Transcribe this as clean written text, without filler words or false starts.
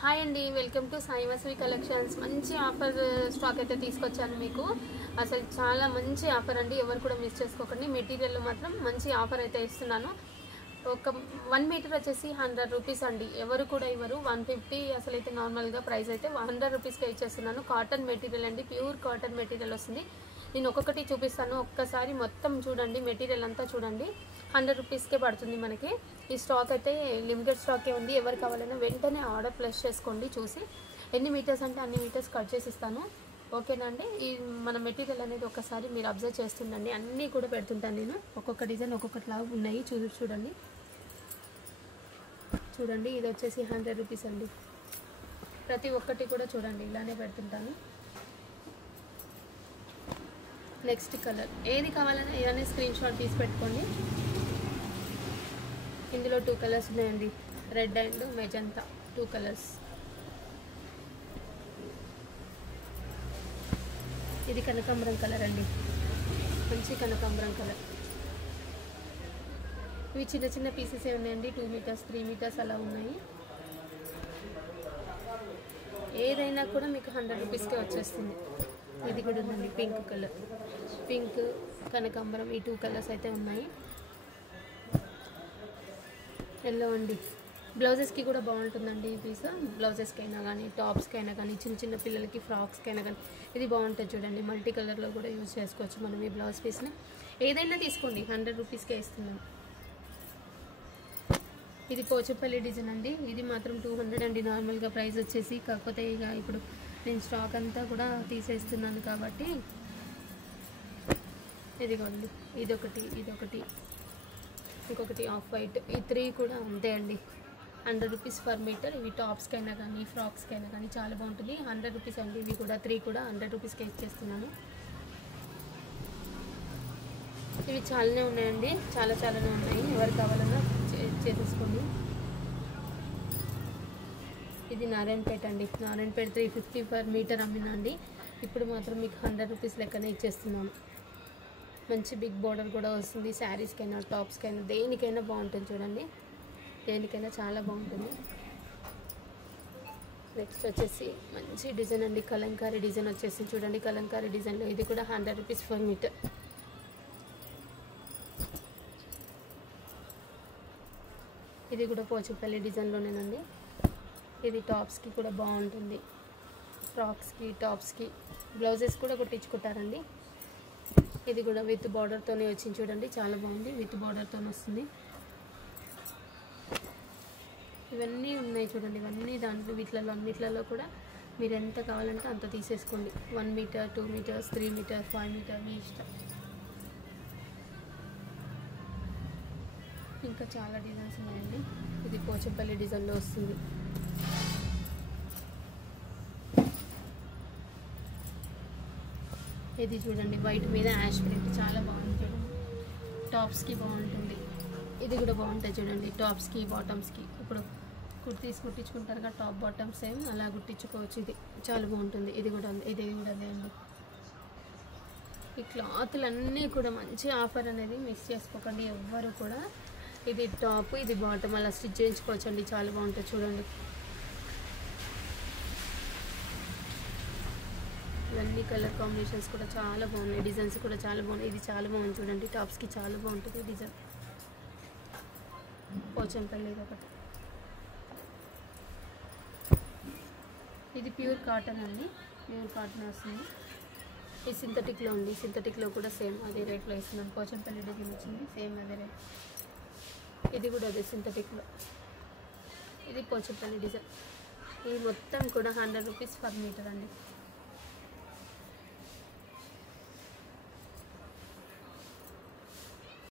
Hi అండి, welcome to Sai Vasavi collections. మంచి offer stock అయితే తీసుకొచ్చాను మీకు. అసలు చాలా మంచి ఆఫర్ అండి, ఎవరు కూడా మిస్ చేసుకోకండి. మెటీరియల్ మాత్రం మంచి ఆఫర్ అయితే ఇస్తున్నాను. ఒక 1 మీటర్ వచ్చేసి 100 రూపీస్ అండి, ఎవరు కూడా ఇవ్వరు. 150 అసలు అయితే నార్మల్గా ప్రైస్ అయితే 100 రూపీస్కే ఇచ్చేస్తున్నాను. కాటన్ మెటీరియల్ అండి, ప్యూర్ కాటన్ మెటీరియల్ వస్తుంది. నేను ఒక్కొక్కటి చూపిస్తాను, ఒక్కసారి మొత్తం చూడండి, మెటీరియల్ అంతా చూడండి. 100 రూపీస్కే పడుతుంది మనకి. ఈ స్టాక్ అయితే లిమిటెడ్ స్టాకే ఉంది, ఎవరు కావాలన్నా వెంటనే ఆర్డర్ ప్లేస్ చేసుకోండి. చూసి ఎన్ని మీటర్స్ అంటే అన్ని మీటర్స్ కట్ చేసి ఇస్తాను, ఓకేనా అండి. ఈ మన మెటీరియల్ అనేది ఒకసారి మీరు అబ్జర్వ్ చేస్తుండండి, అన్నీ కూడా పెడుతుంటాను నేను. ఒక్కొక్క డిజైన్ ఒక్కొక్కటిలాగా ఉన్నాయి, చూడండి. చూడండి, ఇది వచ్చేసి 100 రూపీస్ అండి. ప్రతి ఒక్కటి కూడా చూడండి, ఇలానే పెడుతుంటాను. నెక్స్ట్ కలర్ ఏది కావాలన్నా ఇవన్నీ స్క్రీన్ షాట్ తీసి పెట్టుకోండి. ఇందులో 2 కలర్స్ ఉన్నాయండి, రెడ్ అండ్ మెజంతా, 2 కలర్స్. ఇది కనకాంబరం కలర్ అండి, మంచి కనకాంబరం కలర్. ఇవి చిన్న చిన్న పీసెస్ ఉన్నాయండి, 2 మీటర్స్ 3 మీటర్స్ అలా ఉన్నాయి. ఏదైనా కూడా మీకు 100 రూపీస్కే వచ్చేస్తుంది. ఇది కూడా ఉందండి, పింక్ కలర్, పింక్ కనకాంబరం, ఈ 2 కలర్స్ అయితే ఉన్నాయి. ఎల్లో అండి, బ్లౌజెస్కి కూడా బాగుంటుందండి ఈ పీస్. బ్లౌజెస్కి అయినా కానీ, టాప్స్కి అయినా కానీ, చిన్న చిన్న పిల్లలకి ఫ్రాక్స్కి అయినా కానీ ఇది బాగుంటుంది. చూడండి, మల్టీ కలర్లో కూడా యూజ్ చేసుకోవచ్చు మనం ఈ బ్లౌజ్ పీస్ని. ఏదైనా తీసుకోండి, 100 రూపీస్కే ఇస్తున్నాను. ఇది పోచంపల్లి డిజైన్ అండి, ఇది మాత్రం 200 అండి నార్మల్గా ప్రైస్ వచ్చేసి. కాకపోతే ఇక ఇప్పుడు నేను స్టాక్ అంతా కూడా తీసేస్తున్నాను కాబట్టి ఇదిగోండి, ఇదొకటి ఇంకొకటి ఆఫ్ వైట్, ఈ 3 కూడా అంతే అండి. 100 రూపీస్ పర్ మీటర్. ఇవి టాప్స్కి అయినా కానీ, ఫ్రాక్స్కి అయినా కానీ చాలా బాగుంటుంది. 100 రూపీస్ అండి. ఇవి కూడా 3 కూడా 100 రూపీస్కే ఇచ్చేస్తున్నాను. ఇవి చాలానే ఉన్నాయండి, చాలానే ఉన్నాయి, ఎవరు కావాలన్నా చేసేసుకోండి. ఇది నారాయణపేట అండి, నారాయణపేట 350 పర్ మీటర్ అమ్మినండి. ఇప్పుడు మాత్రం మీకు 100 రూపీస్ లెక్కనే ఇచ్చేస్తున్నాను. మంచి బిగ్ బోర్డర్ కూడా వస్తుంది. శారీస్కైనా, టాప్స్కైనా, దేనికైనా బాగుంటుంది. చూడండి, దేనికైనా చాలా బాగుంటుంది. నెక్స్ట్ వచ్చేసి మంచి డిజైన్ అండి, కలంకారీ డిజైన్ వచ్చేసి. చూడండి, కలంకారీ డిజైన్లో ఇది కూడా 100 రూపీస్ పర్ మీటర్. ఇది కూడా పోచంపల్లి డిజైన్లోనేనండి. ఇది టాప్స్కి కూడా బాగుంటుంది, ఫ్రాక్స్కి, టాప్స్కి, బ్లౌజెస్ కూడా కుట్టించుకుంటారండి. ఇది కూడా విత్ బార్డర్తోనే వచ్చింది. చూడండి, చాలా బాగుంది, విత్ బార్డర్తో వస్తుంది. ఇవన్నీ ఉన్నాయి చూడండి, ఇవన్నీ దాంట్లో వీటిలలో అన్నిట్లలో కూడా మీరు ఎంత కావాలంటే అంత తీసేసుకోండి. 1 మీటర్, 2 మీటర్స్, 3 మీటర్, 5 మీటర్, మీ ఇష్టం. ఇంకా చాలా డిజైన్స్ ఉన్నాయండి. ఇది పోచంపల్లి డిజైన్లో వస్తుంది. ఇది చూడండి, వైట్ మీద యాష్ ప్రింట్, చాలా బాగుంది. చూడండి, టాప్స్కి బాగుంటుంది. ఇది కూడా బాగుంటుంది చూడండి, టాప్స్కి, బాటమ్స్కి. ఇప్పుడు కుర్తీస్ కుట్టించుకుంటారు కదా, టాప్ బాటమ్ సేమ్ అలా కుట్టించుకోవచ్చు. ఇది చాలా బాగుంటుంది. ఇది కూడా అదే అండి. ఈ క్లాత్లన్నీ కూడా మంచి ఆఫర్ అనేది మిస్ చేసుకోకండి ఎవ్వరు కూడా. ఇది టాప్, ఇది బాటమ్ అలా స్టిచ్ చేయించుకోవచ్చు అండి, చాలా బాగుంటుంది. చూడండి, ఇవన్నీ కలర్ కాంబినేషన్స్ కూడా చాలా బాగున్నాయి, డిజైన్స్ కూడా చాలా బాగున్నాయి. ఇది చాలా బాగుంది చూడండి, టాప్స్కి చాలా బాగుంటుంది డిజైన్. పోచంపల్లి ఒకటి. ఇది ప్యూర్ కాటన్ అండి, ప్యూర్ కాటన్ వస్తుంది. ఇది సింథటిక్లో ఉంది, సింథటిక్లో కూడా సేమ్ అదే రేట్లో ఇస్తున్నాను. పోచంపల్లి డిజైన్ వచ్చింది, సేమ్ అదే రేట్. ఇది కూడా అదే సింథటిక్లో. ఇది పోచంపల్లి డిజైన్. ఇది మొత్తం కూడా 100 రూపీస్ పర్ మీటర్ అండి.